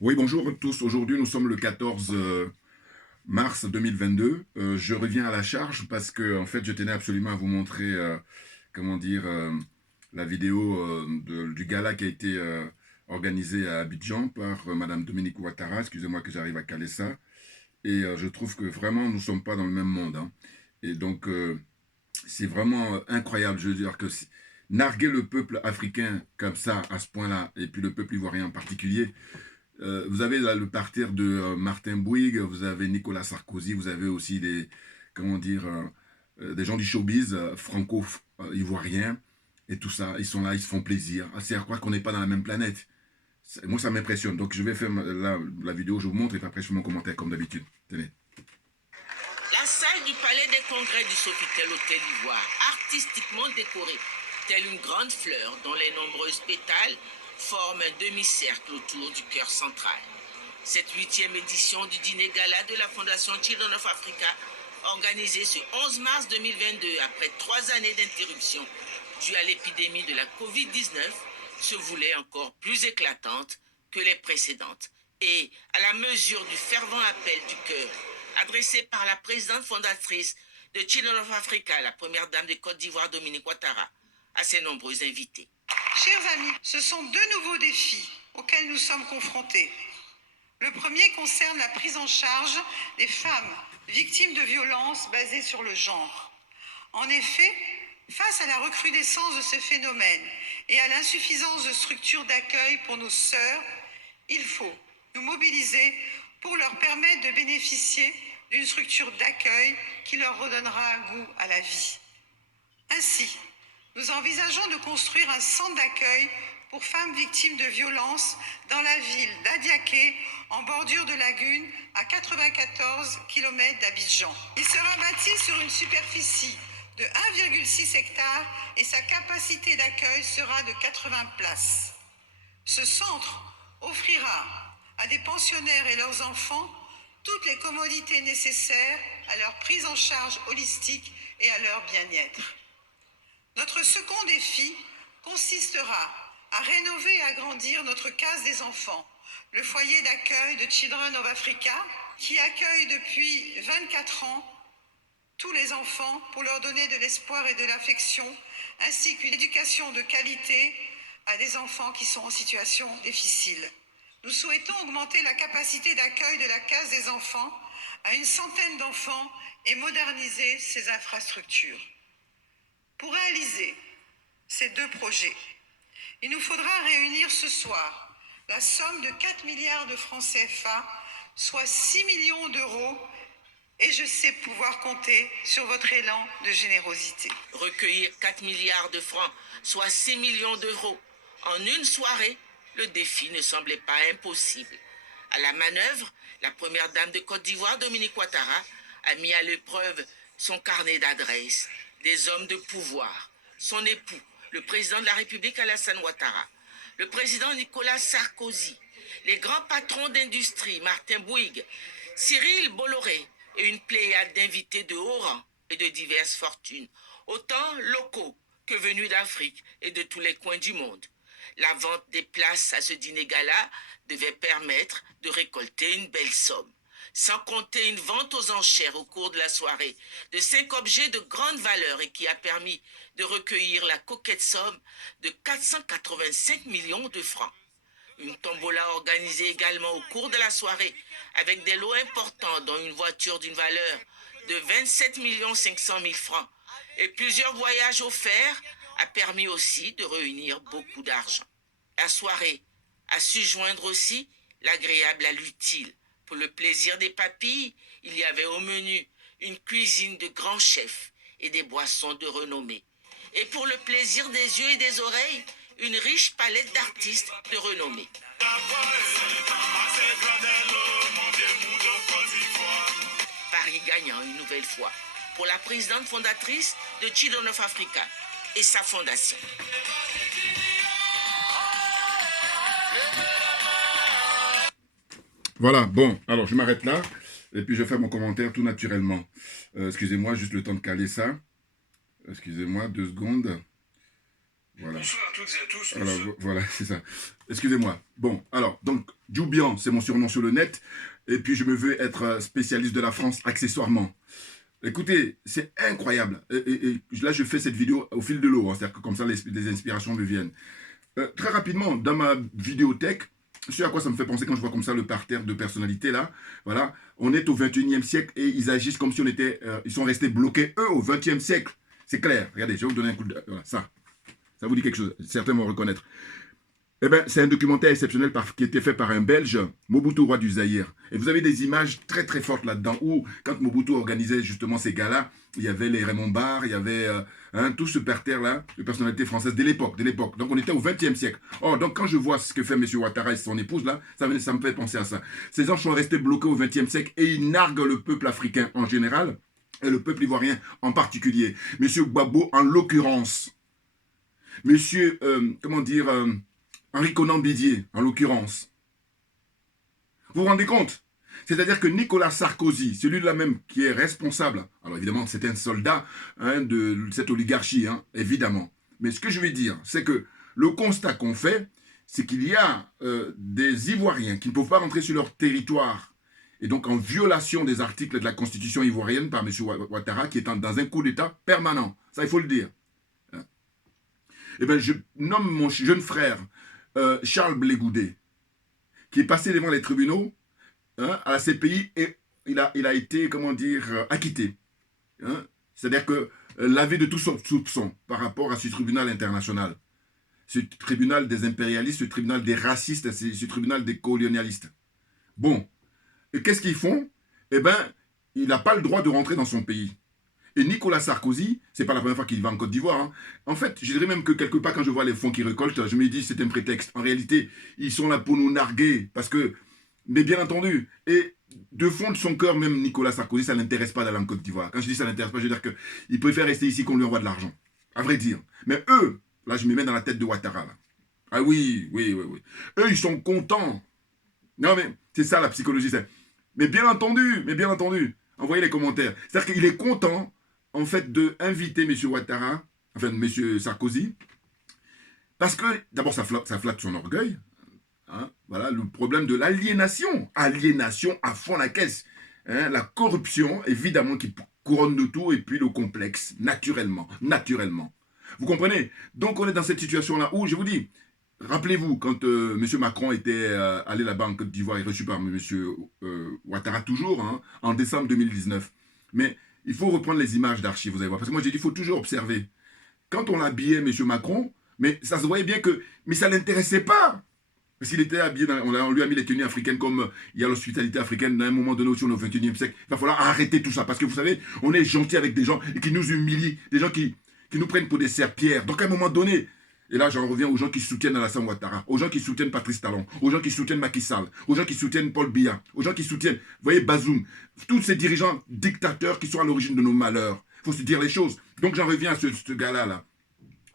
Oui, bonjour à tous. Aujourd'hui, nous sommes le 14 mars 2022. Je reviens à la charge parce que, en fait, je tenais absolument à vous montrer, comment dire, la vidéo du gala qui a été organisé à Abidjan par Madame Dominique Ouattara. Excusez-moi que j'arrive à caler ça. Et je trouve que vraiment, nous ne sommes pas dans le même monde, hein. Et donc, c'est vraiment incroyable. Je veux dire que narguer le peuple africain comme ça, à ce point-là, et puis le peuple ivoirien en particulier, vous avez là le parterre de Martin Bouygues, vous avez Nicolas Sarkozy, vous avez aussi des, comment dire, des gens du showbiz franco-ivoiriens et tout ça. Ils sont là, ils se font plaisir. Ah, c'est à croire qu'on n'est pas dans la même planète. Moi, ça m'impressionne. Donc, je vais faire la vidéo, je vous montre et après, je fais mon commentaire comme d'habitude. Tenez. La salle du Palais des Congrès du Sofitel Hôtel Ivoire, artistiquement décorée, telle une grande fleur dont les nombreuses pétales forment un demi-cercle autour du cœur central. Cette 8e édition du dîner gala de la Fondation Children of Africa, organisée ce 11 mars 2022 après 3 années d'interruption due à l'épidémie de la Covid-19, se voulait encore plus éclatante que les précédentes et à la mesure du fervent appel du cœur adressé par la présidente fondatrice de Children of Africa, la première dame de Côte d'Ivoire, Dominique Ouattara, à ses nombreux invités. Chers amis, ce sont deux nouveaux défis auxquels nous sommes confrontés. Le premier concerne la prise en charge des femmes victimes de violences basées sur le genre. En effet, face à la recrudescence de ce phénomène et à l'insuffisance de structures d'accueil pour nos sœurs, il faut nous mobiliser pour leur permettre de bénéficier d'une structure d'accueil qui leur redonnera un goût à la vie. Ainsi, nous envisageons de construire un centre d'accueil pour femmes victimes de violences dans la ville d'Adiaké, en bordure de lagune, à 94 km d'Abidjan. Il sera bâti sur une superficie de 1,6 hectare et sa capacité d'accueil sera de 80 places. Ce centre offrira à des pensionnaires et leurs enfants toutes les commodités nécessaires à leur prise en charge holistique et à leur bien-être. Notre second défi consistera à rénover et agrandir notre case des enfants, le foyer d'accueil de Children of Africa, qui accueille depuis 24 ans tous les enfants pour leur donner de l'espoir et de l'affection, ainsi qu'une éducation de qualité à des enfants qui sont en situation difficile. Nous souhaitons augmenter la capacité d'accueil de la case des enfants à une centaine d'enfants et moderniser ses infrastructures. Pour réaliser ces deux projets, il nous faudra réunir ce soir la somme de 4 milliards de francs CFA, soit 6 millions d'euros, et je sais pouvoir compter sur votre élan de générosité. Recueillir 4 milliards de francs, soit 6 millions d'euros, en une soirée, le défi ne semblait pas impossible. À la manœuvre, la première dame de Côte d'Ivoire, Dominique Ouattara, a mis à l'épreuve son carnet d'adresses, des hommes de pouvoir, son époux, le président de la République Alassane Ouattara, le président Nicolas Sarkozy, les grands patrons d'industrie Martin Bouygues, Cyril Bolloré et une pléiade d'invités de haut rang et de diverses fortunes, autant locaux que venus d'Afrique et de tous les coins du monde. La vente des places à ce dîner gala devait permettre de récolter une belle somme, sans compter une vente aux enchères au cours de la soirée de 5 objets de grande valeur et qui a permis de recueillir la coquette somme de 485 millions de francs. Une tombola organisée également au cours de la soirée avec des lots importants dont une voiture d'une valeur de 27 500 000 francs et plusieurs voyages offerts a permis aussi de réunir beaucoup d'argent. La soirée a su joindre aussi l'agréable à l'utile. Pour le plaisir des papilles, il y avait au menu une cuisine de grands chefs et des boissons de renommée. Et pour le plaisir des yeux et des oreilles, une riche palette d'artistes de renommée. Paris gagnant une nouvelle fois pour la présidente fondatrice de Children of Africa et sa fondation. Voilà, bon, alors je m'arrête là et puis je fais mon commentaire tout naturellement. Excusez-moi, juste le temps de caler ça. Excusez-moi, 2 secondes. Voilà. Bonsoir à toutes et à tous. Alors, voilà, c'est ça. Excusez-moi. Bon, alors, donc, Djoubé. Toubian, c'est mon surnom sur le net. Et puis, je me veux être spécialiste de la France accessoirement. Écoutez, c'est incroyable. Et là, je fais cette vidéo au fil de l'eau. Hein, c'est-à-dire que comme ça, les inspirations me viennent. Très rapidement, dans ma vidéothèque, je sais à quoi ça me fait penser quand je vois comme ça le parterre de personnalités là. Voilà, on est au 21e siècle et ils agissent comme si on était... ils sont restés bloqués, eux, au 20e siècle. C'est clair. Regardez, je vais vous donner un coup de... Voilà, ça vous dit quelque chose. Certains vont reconnaître. Eh bien, c'est un documentaire exceptionnel qui a été fait par un Belge, Mobutu, roi du Zaïre. Et vous avez des images très très fortes là-dedans, où quand Mobutu organisait justement ces gars-là, il y avait les Raymond Barre, il y avait tout ce parterre-là de personnalités françaises de l'époque. Donc on était au XXe siècle. Oh, donc quand je vois ce que fait M. Ouattara et son épouse, là, ça me fait penser à ça. Ces gens sont restés bloqués au XXe siècle et ils narguent le peuple africain en général, et le peuple ivoirien en particulier. M. Gbagbo en l'occurrence. Monsieur, Henri Konan Bédier, en l'occurrence. Vous vous rendez compte? C'est-à-dire que Nicolas Sarkozy, celui-là même qui est responsable, alors évidemment c'est un soldat de cette oligarchie, évidemment. Mais ce que je vais dire, c'est que le constat qu'on fait, c'est qu'il y a des Ivoiriens qui ne peuvent pas rentrer sur leur territoire, et donc en violation des articles de la Constitution ivoirienne par M. Ouattara, qui est dans un coup d'État permanent. Ça, il faut le dire. Eh bien, je nomme mon jeune frère, Charles Blé Goudé, qui est passé devant les tribunaux à la CPI et il a été, acquitté. C'est-à-dire que lavé de tout soupçon par rapport à ce tribunal international. Ce tribunal des impérialistes, ce tribunal des racistes, ce tribunal des colonialistes. Bon, et qu'est-ce qu'ils font? Eh bien, il n'a pas le droit de rentrer dans son pays. Et Nicolas Sarkozy, c'est pas la première fois qu'il va en Côte d'Ivoire. En fait, je dirais même que quelque part, quand je vois les fonds qu'ils récoltent, je me dis c'est un prétexte. En réalité, ils sont là pour nous narguer. Parce que, mais bien entendu, et de fond de son cœur, même Nicolas Sarkozy, ça ne l'intéresse pas d'aller en Côte d'Ivoire. Quand je dis ça ne l'intéresse pas, je veux dire qu'il préfère rester ici qu'on lui envoie de l'argent. À vrai dire. Mais eux, là, je me mets dans la tête de Ouattara. Là. Ah oui. Eux, ils sont contents. Non, mais c'est ça la psychologie. Mais bien entendu, envoyez les commentaires. C'est-à-dire qu'il est content en fait, d'inviter M. Ouattara, enfin, M. Sarkozy, parce que, d'abord, ça flatte son orgueil. Voilà, le problème de l'aliénation. Aliénation à fond la caisse. La corruption, évidemment, qui couronne de tout, et puis le complexe, naturellement. Vous comprenez? Donc, on est dans cette situation-là où, je vous dis, rappelez-vous, quand M. Macron était allé là-bas en Côte d'Ivoire et reçu par M. Ouattara, toujours, en décembre 2019. Mais il faut reprendre les images d'archives, vous allez voir. Parce que moi, j'ai dit, il faut toujours observer. Quand on habillait M. Macron, mais ça se voyait bien que... Mais ça ne l'intéressait pas. Parce qu'il était habillé, on lui a mis les tenues africaines comme il y a l'hospitalité africaine. À un moment donné, aussi, on est au 21e siècle. Il va falloir arrêter tout ça. Parce que vous savez, on est gentil avec des gens qui nous humilient. Des gens qui nous prennent pour des serpillères. Donc à un moment donné... Et là, j'en reviens aux gens qui soutiennent Alassane Ouattara, aux gens qui soutiennent Patrice Talon, aux gens qui soutiennent Macky Sall, aux gens qui soutiennent Paul Biya, aux gens qui soutiennent, vous voyez, Bazoum, tous ces dirigeants dictateurs qui sont à l'origine de nos malheurs. Il faut se dire les choses. Donc, j'en reviens à ce gars-là.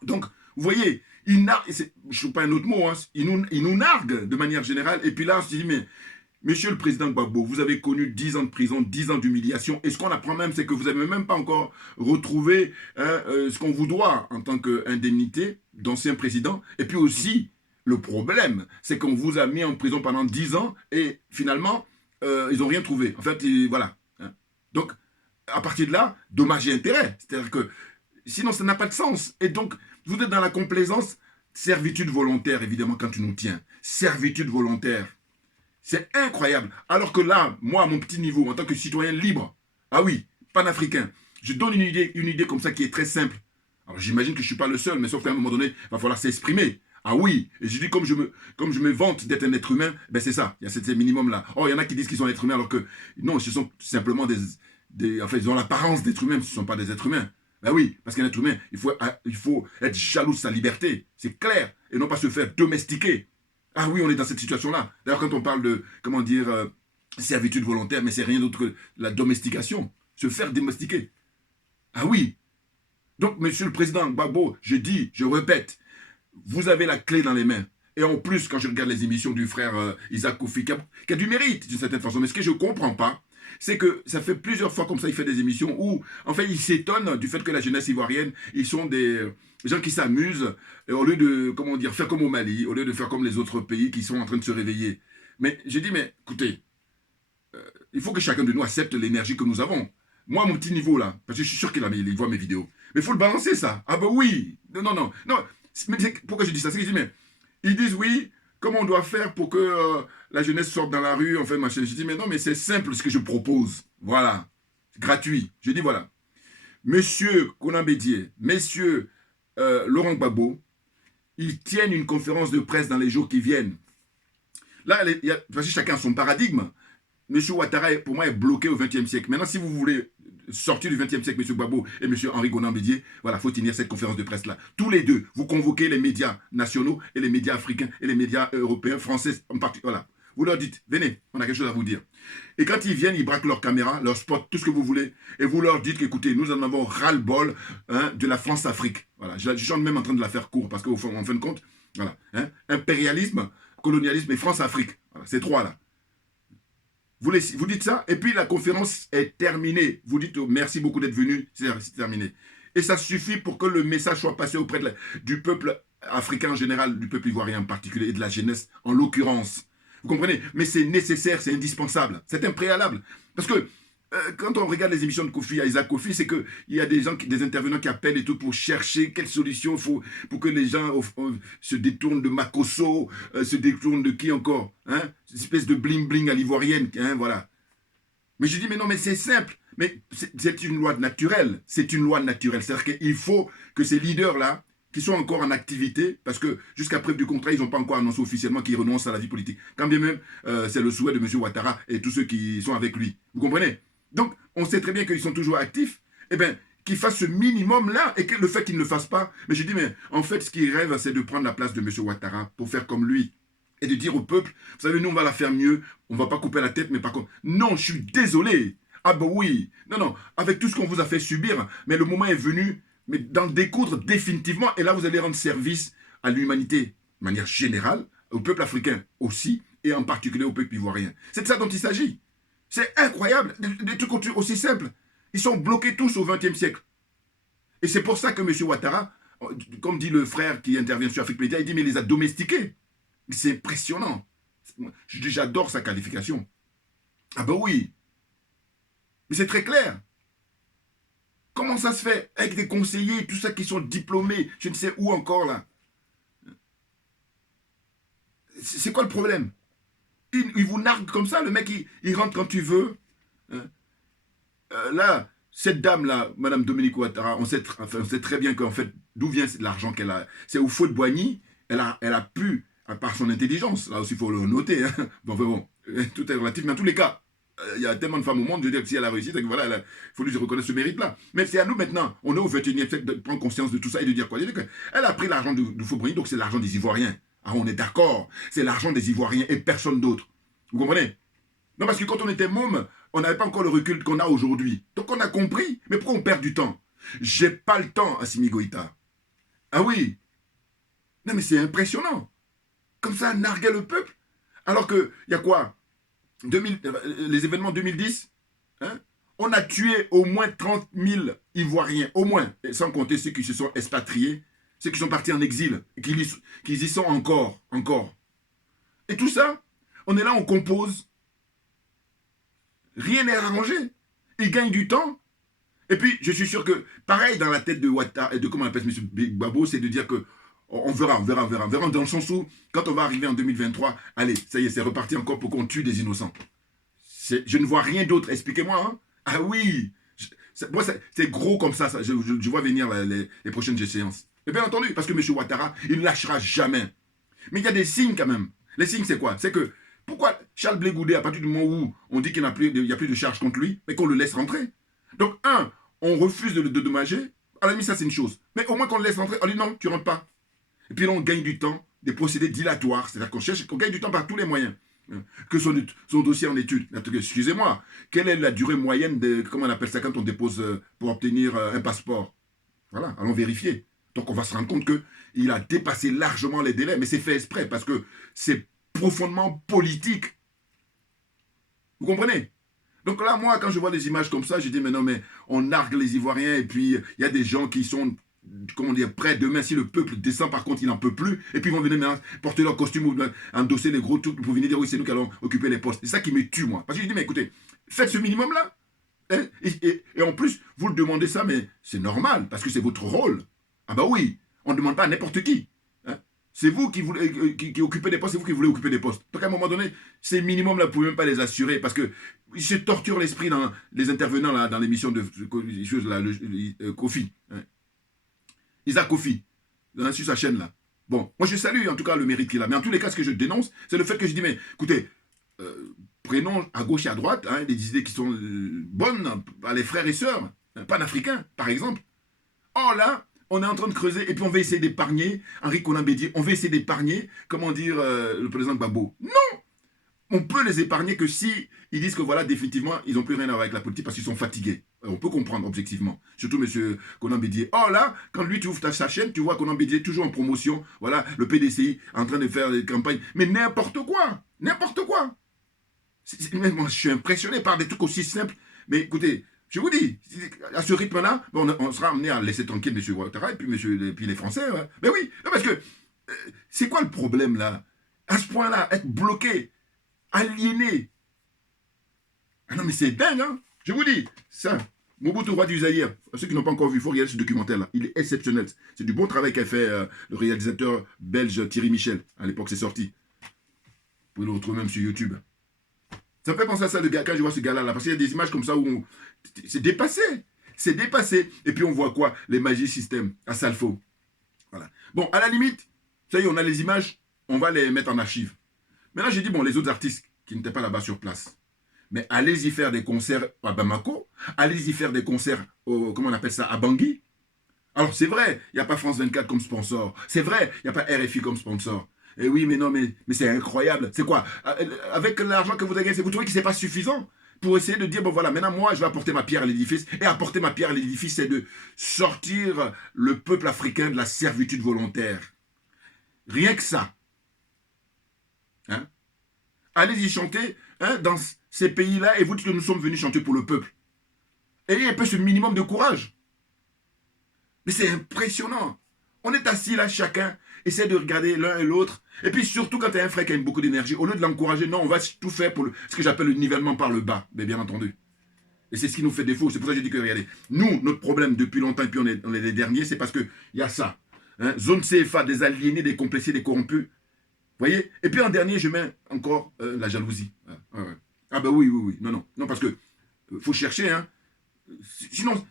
Donc, vous voyez, il nargue, je ne sais pas un autre mot, il nous nargue de manière générale. Et puis là, on se dit, mais... Monsieur le président Gbagbo, vous avez connu 10 ans de prison, 10 ans d'humiliation. Et ce qu'on apprend même, c'est que vous n'avez même pas encore retrouvé ce qu'on vous doit en tant qu'indemnité d'ancien président. Et puis aussi, le problème, c'est qu'on vous a mis en prison pendant 10 ans et finalement, ils n'ont rien trouvé. En fait, voilà. Donc, à partir de là, dommage et intérêt. C'est-à-dire que sinon, ça n'a pas de sens. Et donc, vous êtes dans la complaisance, servitude volontaire, évidemment, quand tu nous tiens. Servitude volontaire. C'est incroyable. Alors que là, moi, à mon petit niveau, en tant que citoyen libre, ah oui, panafricain, je donne une idée comme ça qui est très simple. Alors j'imagine que je ne suis pas le seul, mais sauf qu'à un moment donné, il va falloir s'exprimer. Ah oui, et je dis comme je me vante d'être un être humain, ben c'est ça, il y a ce minimum-là. Oh, il y en a qui disent qu'ils sont êtres humains alors que non, ce sont simplement en fait, ils ont l'apparence d'êtres humains, mais ce ne sont pas des êtres humains. Ben oui, parce qu'un être humain, il faut être jaloux de sa liberté, c'est clair, et non pas se faire domestiquer. Ah oui, on est dans cette situation-là. D'ailleurs, quand on parle de, servitude volontaire, mais c'est rien d'autre que la domestication. Se faire domestiquer. Ah oui. Donc, monsieur le président Gbagbo, je répète, vous avez la clé dans les mains. Et en plus, quand je regarde les émissions du frère Isaac Koufi, qui a du mérite d'une certaine façon, mais ce que je ne comprends pas, c'est que ça fait plusieurs fois comme ça, il fait des émissions où, en fait, il s'étonne du fait que la jeunesse ivoirienne, ils sont des gens qui s'amusent, au lieu de, faire comme au Mali, au lieu de faire comme les autres pays qui sont en train de se réveiller. Mais j'ai dit, mais écoutez, il faut que chacun de nous accepte l'énergie que nous avons. Moi, à mon petit niveau là, parce que je suis sûr qu'il voit mes vidéos, mais il faut le balancer ça. Ah ben oui, non, non, non, non. Mais pourquoi je dis ça? C'est que je dis, mais ils disent oui, comment on doit faire pour que la jeunesse sorte dans la rue, enfin machin. Je dis, mais non, mais c'est simple ce que je propose. Voilà, gratuit. Je dis, voilà. Monsieur Konan Bédié, messieurs Laurent Gbagbo, ils tiennent une conférence de presse dans les jours qui viennent. Là, parce que chacun a son paradigme. M. Ouattara, pour moi, est bloqué au XXe siècle. Maintenant, si vous voulez sortir du XXe siècle, M. Gbagbo et M. Henri Konan Bédié, voilà, il faut tenir cette conférence de presse-là. Tous les deux, vous convoquez les médias nationaux et les médias africains et les médias européens, français en particulier. Voilà. Vous leur dites, venez, on a quelque chose à vous dire. Et quand ils viennent, ils braquent leur caméra, leur spot, tout ce que vous voulez, et vous leur dites qu'écoutez, nous en avons ras-le-bol de la France-Afrique. Voilà. Je suis même en train de la faire court, parce qu'en fin de compte, voilà, impérialisme, colonialisme et France-Afrique. Voilà, ces trois-là. Vous dites ça, et puis la conférence est terminée. Vous dites merci beaucoup d'être venu, c'est terminé. Et ça suffit pour que le message soit passé auprès du peuple africain en général, du peuple ivoirien en particulier, et de la jeunesse en l'occurrence. Vous comprenez? Mais c'est nécessaire, c'est indispensable, c'est un préalable. Parce que quand on regarde les émissions de Kofi, Isaac Kofi, c'est qu'il y a des intervenants qui appellent et tout pour chercher quelle solution il faut pour que les gens se détournent de Makosso, se détournent de qui encore, hein? Cette espèce de bling-bling à l'ivoirienne, hein, voilà. Mais je dis, mais non, mais c'est simple. Mais c'est une loi naturelle. C'est une loi naturelle. C'est-à-dire qu'il faut que ces leaders-là, qui sont encore en activité, parce que jusqu'à preuve du contraire, ils n'ont pas encore annoncé officiellement qu'ils renoncent à la vie politique. Quand bien même, c'est le souhait de M. Ouattara et tous ceux qui sont avec lui. Vous comprenez? Donc, on sait très bien qu'ils sont toujours actifs. Eh bien, qu'ils fassent ce minimum-là, et que le fait qu'ils ne le fassent pas. Mais je dis, mais en fait, ce qu'ils rêvent, c'est de prendre la place de M. Ouattara pour faire comme lui. Et de dire au peuple, vous savez, nous, on va la faire mieux. On ne va pas couper la tête, mais par contre, non, je suis désolé. Ah ben oui. Non, non, avec tout ce qu'on vous a fait subir, mais le moment est venu, mais d'en découdre définitivement. Et là, vous allez rendre service à l'humanité, de manière générale, au peuple africain aussi, et en particulier au peuple ivoirien. C'est de ça dont il s'agit. C'est incroyable, des trucs aussi simples. Ils sont bloqués tous au XXe siècle. Et c'est pour ça que M. Ouattara, comme dit le frère qui intervient sur Afrique Média, il dit, mais il les a domestiqués. C'est impressionnant. J'adore sa qualification. Ah ben oui. Mais c'est très clair. Comment ça se fait avec des conseillers, tout ça qui sont diplômés, je ne sais où encore là. C'est quoi le problème? Il vous nargue comme ça, le mec il rentre quand tu veux. Là, cette dame-là, Madame Dominique Ouattara, on sait très bien qu'en fait, d'où vient l'argent qu'elle a. C'est au faux de Boigny, elle a pu, par son intelligence, là aussi il faut le noter, hein. Bon, tout est relatif, mais en tous les cas, il y a tellement de femmes au monde, je veux dire que si elle a réussi, c'est que voilà, il faut lui reconnaître ce mérite-là. Mais c'est à nous maintenant, on est au 21e siècle, de prendre conscience de tout ça et de dire quoi? Elle a pris l'argent du faux Boigny, donc c'est l'argent des Ivoiriens. Ah, on est d'accord, c'est l'argent des Ivoiriens et personne d'autre. Vous comprenez? Non, parce que quand on était môme, on n'avait pas encore le recul qu'on a aujourd'hui. Donc on a compris, mais pourquoi on perd du temps? J'ai pas le temps, Assimi Goïta. Ah oui. Non, mais c'est impressionnant. Comme ça, narguer le peuple. Alors que, il y a quoi? Les événements 2010, hein? On a tué au moins 30 000 Ivoiriens, au moins, et sans compter ceux qui se sont expatriés, ceux qui sont partis en exil, et qui y sont encore. Et tout ça, on est là, on compose. Rien n'est arrangé. Ils gagnent du temps. Et puis, je suis sûr que, pareil, dans la tête de Ouattara et de comment on appelle M. Gbagbo, c'est de dire que on verra, dans le sens où, quand on va arriver en 2023, allez, ça y est, c'est reparti encore pour qu'on tue des innocents. Je ne vois rien d'autre. Expliquez-moi, hein? Ah oui, moi, c'est gros comme ça, je vois venir les prochaines échéances. Et bien entendu, parce que M. Ouattara, il ne lâchera jamais. Mais il y a des signes quand même. Les signes, c'est quoi? C'est que, pourquoi Charles Blé Goudé, à partir du moment où on dit qu'il n'y a plus de charge contre lui, mais qu'on le laisse rentrer? Donc, on refuse de le dédommager. À la limite, ça, c'est une chose. Mais au moins qu'on le laisse rentrer, on dit non, tu ne rentres pas. Et puis là, on gagne du temps, des procédés dilatoires. C'est-à-dire qu'on gagne du temps par tous les moyens. Que son dossier en étude. Excusez-moi, quelle est la durée moyenne de, comment on appelle ça, quand on dépose pour obtenir un passeport? Voilà, allons vérifier. Donc on va se rendre compte qu'il a dépassé largement les délais, mais c'est fait exprès parce que c'est profondément politique. Vous comprenez? Donc là, moi, quand je vois des images comme ça, je dis, mais non, mais on nargue les Ivoiriens et puis il y a des gens qui sont comment dire, prêts demain si le peuple descend, par contre, il n'en peut plus. Et puis ils vont venir maintenant porter leur costume ou endosser les gros trucs pour venir dire oui, c'est nous qui allons occuper les postes. C'est ça qui me tue, moi. Parce que je dis, mais écoutez, faites ce minimum-là. Hein, et en plus, vous le demandez ça, mais c'est normal, parce que c'est votre rôle. Ah bah oui, on ne demande pas à n'importe qui. Hein. C'est vous qui occupez des postes, c'est vous qui voulez occuper des postes. Donc à un moment donné, ces minimums-là, vous ne pouvez même pas les assurer, parce que ils se torturent l'esprit dans les intervenants là, dans l'émission de Kofi. Hein. Isaac Kofi, sur sa chaîne là. Bon, moi je salue en tout cas le mérite qu'il a, mais en tous les cas, ce que je dénonce, c'est le fait que je dis, mais écoutez, prenons à gauche et à droite hein, des idées qui sont bonnes à les frères et sœurs, panafricains par exemple. Oh là, on est en train de creuser et puis on va essayer d'épargner Henri Konan Bédié, on va essayer d'épargner, comment dire, le président Gbagbo. Non, on peut les épargner que si ils disent que voilà, définitivement, ils n'ont plus rien à voir avec la politique parce qu'ils sont fatigués. On peut comprendre objectivement. Surtout M. Konan Bédié. Oh là, quand lui, tu ouvres sa chaîne, tu vois Konan Bédié toujours en promotion. Voilà, le PDCI en train de faire des campagnes. Mais n'importe quoi. N'importe quoi. Moi, je suis impressionné par des trucs aussi simples. Mais écoutez, je vous dis, à ce rythme-là, on sera amené à laisser tranquille M. Ouattara et puis les Français. Ouais. Mais oui, parce que c'est quoi le problème là? À ce point-là, être bloqué, aliéné. Ah non, mais c'est dingue, hein? Je vous dis, ça, Mobutu, roi du Zaïre, ceux qui n'ont pas encore vu, il faut regarder ce documentaire-là. Il est exceptionnel. C'est du bon travail qu'a fait le réalisateur belge Thierry Michel. À l'époque, c'est sorti. Vous pouvez le retrouver même sur YouTube. Ça me fait penser à ça, le gars, quand je vois ce gars-là, parce qu'il y a des images comme ça où c'est dépassé. C'est dépassé. Et puis on voit quoi? Les magies système à Salfo. Voilà. Bon, à la limite, ça y est, on a les images, on va les mettre en archive. Maintenant, j'ai dit, bon, les autres artistes qui n'étaient pas là-bas sur place, mais allez-y faire des concerts à Bamako, allez-y faire des concerts, comment on appelle ça, à Bangui. Alors, c'est vrai, il n'y a pas France 24 comme sponsor. C'est vrai, il n'y a pas RFI comme sponsor. Et oui, mais non, mais c'est incroyable. C'est quoi? Avec l'argent que vous avez gagné, vous trouvez que ce n'est pas suffisant pour essayer de dire, bon voilà, maintenant moi, je vais apporter ma pierre à l'édifice. Et apporter ma pierre à l'édifice, c'est de sortir le peuple africain de la servitude volontaire. Rien que ça. Hein? Allez-y chanter hein, dans ces pays-là et vous dites que nous sommes venus chanter pour le peuple. Ayez un peu ce minimum de courage. Mais c'est impressionnant. On est assis là, chacun essaie de regarder l'un et l'autre. Et puis surtout quand tu as un frère qui a beaucoup d'énergie, au lieu de l'encourager, non, on va tout faire pour ce que j'appelle le nivellement par le bas, mais bien entendu. Et c'est ce qui nous fait défaut. C'est pour ça que je dis que, regardez, nous, notre problème depuis longtemps, et puis on est les derniers, c'est parce qu'il y a ça. Hein, zone CFA, des aliénés, des complexés, des corrompus. Vous voyez? Et puis en dernier, je mets encore la jalousie. Ah ben oui. Non, parce que faut chercher. Hein. Sinon,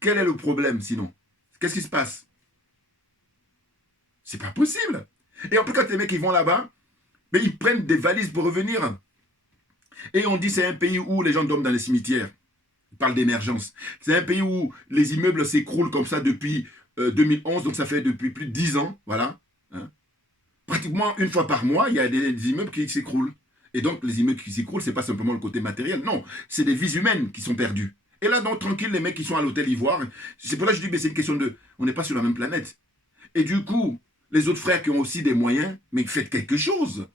quel est le problème sinon? Qu'est-ce qui se passe? C'est pas possible. Et en plus, quand les mecs ils vont là-bas, mais ils prennent des valises pour revenir. Et on dit c'est un pays où les gens dorment dans les cimetières. Ils parlent d'émergence. C'est un pays où les immeubles s'écroulent comme ça depuis 2011, donc ça fait depuis plus de 10 ans. Voilà. Hein. Pratiquement une fois par mois, il y a des immeubles qui s'écroulent. Et donc, les immeubles qui s'écroulent, ce n'est pas simplement le côté matériel. Non, c'est des vies humaines qui sont perdues. Et là, donc, tranquille, les mecs qui sont à l'hôtel Ivoire, c'est pour ça que je dis, mais c'est une question de... On n'est pas sur la même planète. Et du coup, les autres frères qui ont aussi des moyens, mais faites quelque chose.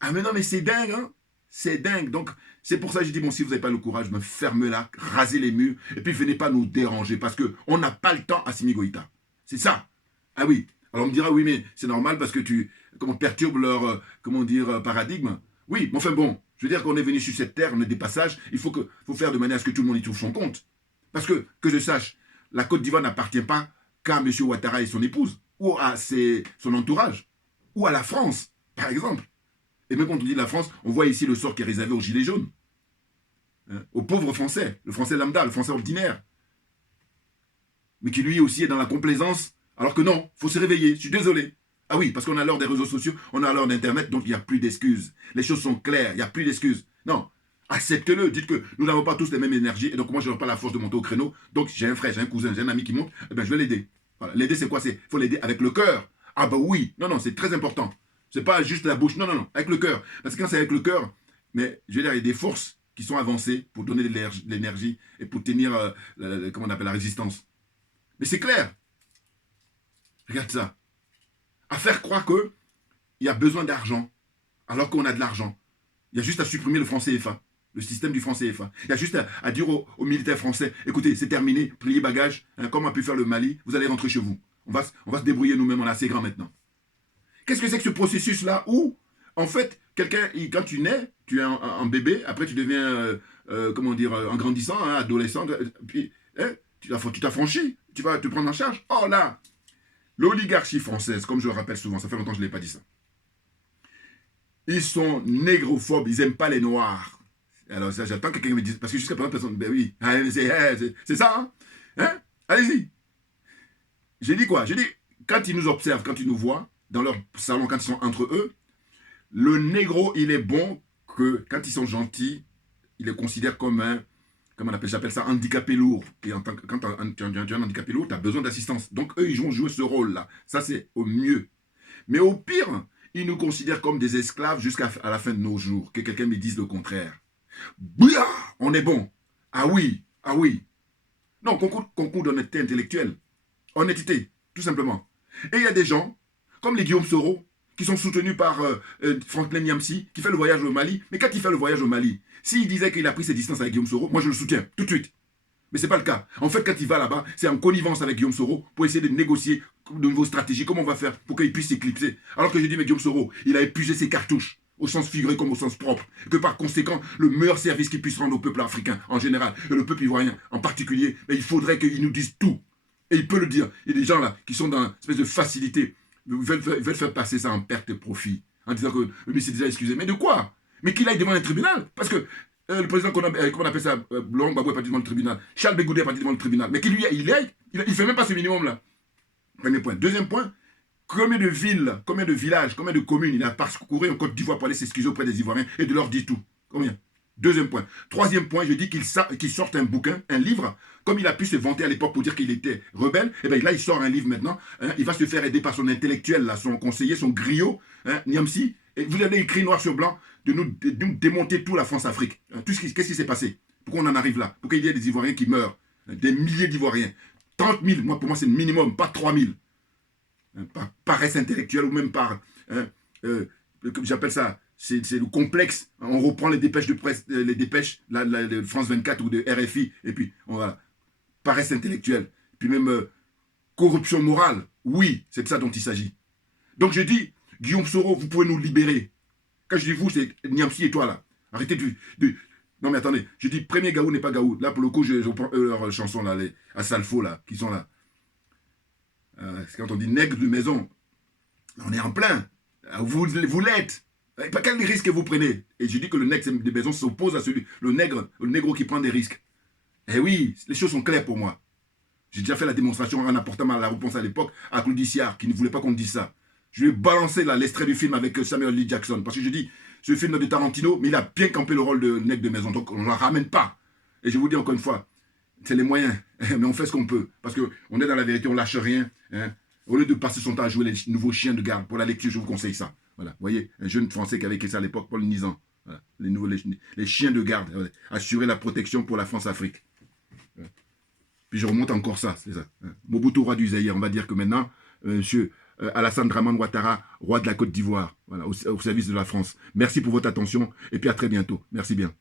Ah mais non, mais c'est dingue, hein. C'est dingue. Donc, c'est pour ça que je dis, bon, si vous n'avez pas le courage, me fermez là, rasez les murs, et puis venez pas nous déranger, parce qu'on n'a pas le temps à Assimi Goïta. C'est ça. Ah oui. Alors on me dira, oui, mais c'est normal parce que tu perturbes leur, paradigme. Oui, mais enfin bon, je veux dire qu'on est venu sur cette terre, on est des passages, il faut faire de manière à ce que tout le monde y trouve son compte. Parce que je sache, la Côte d'Ivoire n'appartient pas qu'à M. Ouattara et son épouse, ou à son entourage, ou à la France, par exemple. Et même quand on dit la France, on voit ici le sort qui est réservé aux gilets jaunes, hein, aux pauvres Français, le Français lambda, le Français ordinaire, mais qui lui aussi est dans la complaisance. Alors que non, il faut se réveiller, je suis désolé. Ah oui, parce qu'on a l'heure des réseaux sociaux, on a l'heure d'Internet, donc il n'y a plus d'excuses. Les choses sont claires, il n'y a plus d'excuses. Non, acceptez-le, dites que nous n'avons pas tous les mêmes énergies, et donc moi je n'aurai pas la force de monter au créneau, donc j'ai un frère, j'ai un cousin, j'ai un ami qui monte, eh bien je vais l'aider. Voilà. L'aider c'est quoi? Il faut l'aider avec le cœur. Ah bah oui, non, c'est très important. C'est pas juste la bouche, non, avec le cœur. Parce que quand c'est avec le cœur, mais je veux dire, il y a des forces qui sont avancées pour donner de l'énergie et pour tenir, comment on appelle, la résistance. Mais c'est clair. Regarde ça. À faire croire qu'il y a besoin d'argent, alors qu'on a de l'argent. Il y a juste à supprimer le franc CFA. le système du franc CFA. Il y a juste à dire aux militaires français, écoutez, c'est terminé, pliez bagages, hein, comme a pu faire le Mali, vous allez rentrer chez vous. On va se débrouiller nous-mêmes, on est assez grand maintenant. Qu'est-ce que c'est que ce processus-là où, en fait, quelqu'un, quand tu nais, tu es un bébé, après tu deviens, comment dire, en grandissant, hein, adolescent, puis hein, tu t'affranchis, tu vas te prendre en charge. Oh là, l'oligarchie française, comme je le rappelle souvent, ça fait longtemps que je ne l'ai pas dit ça, ils sont négrophobes, ils n'aiment pas les noirs. Alors j'attends que quelqu'un me dise, parce que jusqu'à présent, personne, ben oui, c'est ça, hein, allez-y. J'ai dit quoi? J'ai dit, quand ils nous observent, quand ils nous voient, dans leur salon, quand ils sont entre eux, le négro, il est bon que, quand ils sont gentils, il les considère comme un, comment on appelle, j'appelle ça handicapé lourd. Et quand tu es un handicapé lourd, tu as besoin d'assistance. Donc eux, ils vont jouer ce rôle-là. Ça, c'est au mieux. Mais au pire, ils nous considèrent comme des esclaves jusqu'à la fin de nos jours. Que quelqu'un me dise le contraire. Bouya, on est bon. Ah oui, ah oui. Non, concours d'honnêteté intellectuelle. Honnêteté, tout simplement. Et il y a des gens, comme les Guillaume Soro, qui sont soutenus par Franklin Nyamsi, qui fait le voyage au Mali. Mais quand il fait le voyage au Mali, s'il disait qu'il a pris ses distances avec Guillaume Soro, moi je le soutiens, tout de suite. Mais ce n'est pas le cas. En fait, quand il va là-bas, c'est en connivence avec Guillaume Soro pour essayer de négocier de nouvelles stratégies, comment on va faire pour qu'il puisse s'éclipser. Alors que je dis, mais Guillaume Soro, il a épuisé ses cartouches, au sens figuré comme au sens propre. Que par conséquent, le meilleur service qu'il puisse rendre au peuple africain en général, et le peuple ivoirien en particulier, mais il faudrait qu'il nous dise tout. Et il peut le dire. Il y a des gens là qui sont dans une espèce de facilité. Ils veulent faire passer ça en perte de profit. En disant que lui s'est déjà excusé. Mais de quoi? Mais qu'il aille devant un tribunal. Parce que le président, comment on appelle ça, Laurent Gbagbo est parti devant le tribunal. Charles Bégoudé est parti devant le tribunal. Mais qu'il lui il ne fait même pas ce minimum là. Premier point. Deuxième point, combien de villes, combien de villages, combien de communes il a parcouru en Côte d'Ivoire pour aller s'excuser auprès des Ivoiriens et de leur dire tout. Combien? Deuxième point. Troisième point, je dis qu'il sorte un bouquin, un livre, comme il a pu se vanter à l'époque pour dire qu'il était rebelle, et bien là il sort un livre maintenant, hein, il va se faire aider par son intellectuel, là, son conseiller, son griot, hein, Niamsi, et vous avez écrit noir sur blanc de nous démonter toute la France-Afrique. Hein, qu'est-ce qui s'est passé? Pourquoi on en arrive là? Pourquoi il y a des Ivoiriens qui meurent? Hein, des milliers d'Ivoiriens. 30 000, pour moi c'est le minimum, pas 3 000. Hein, par paresse intellectuelle ou même par, hein, j'appelle ça, c'est le complexe. On reprend les dépêches de presse, les dépêches de France 24 ou de RFI, et puis on va paresse intellectuelle, puis même corruption morale. Oui, c'est de ça dont il s'agit. Donc je dis, Guillaume Soro, vous pouvez nous libérer. Quand je dis vous, c'est Niamsi et toi là. Arrêtez de... Non mais attendez, je dis premier Gaou n'est pas Gaou. Là pour le coup, je reprends leurs chansons là, à Salfo là, qui sont là. C'est quand on dit nègre de maison, on est en plein. Vous l'êtes. Quel risque vous prenez? Et je dis que le nègre de maison s'oppose à celui, le négro qui prend des risques. Eh oui, les choses sont claires pour moi. J'ai déjà fait la démonstration en apportant la réponse à l'époque à Claude Dissiard, qui ne voulait pas qu'on dise ça. Je lui ai balancé l'extrait du film avec Samuel L. Jackson, parce que je dis, ce film de Tarantino, mais il a bien campé le rôle de nègre de maison, donc on ne la ramène pas. Et je vous dis encore une fois, c'est les moyens, mais on fait ce qu'on peut, parce qu'on est dans la vérité, on lâche rien. Hein. Au lieu de passer son temps à jouer les nouveaux chiens de garde, pour la lecture, je vous conseille ça. Voilà, vous voyez, un jeune Français qui avait écrit ça à l'époque, Paul Nizan. Voilà, les chiens de garde, voilà, assurer la protection pour la France-Afrique. Voilà. Puis je remonte encore ça, c'est ça. Mobutu, roi du Zaïre, on va dire que maintenant, monsieur Alassane Dramane Ouattara, roi de la Côte d'Ivoire, voilà, au service de la France. Merci pour votre attention, et puis à très bientôt. Merci bien.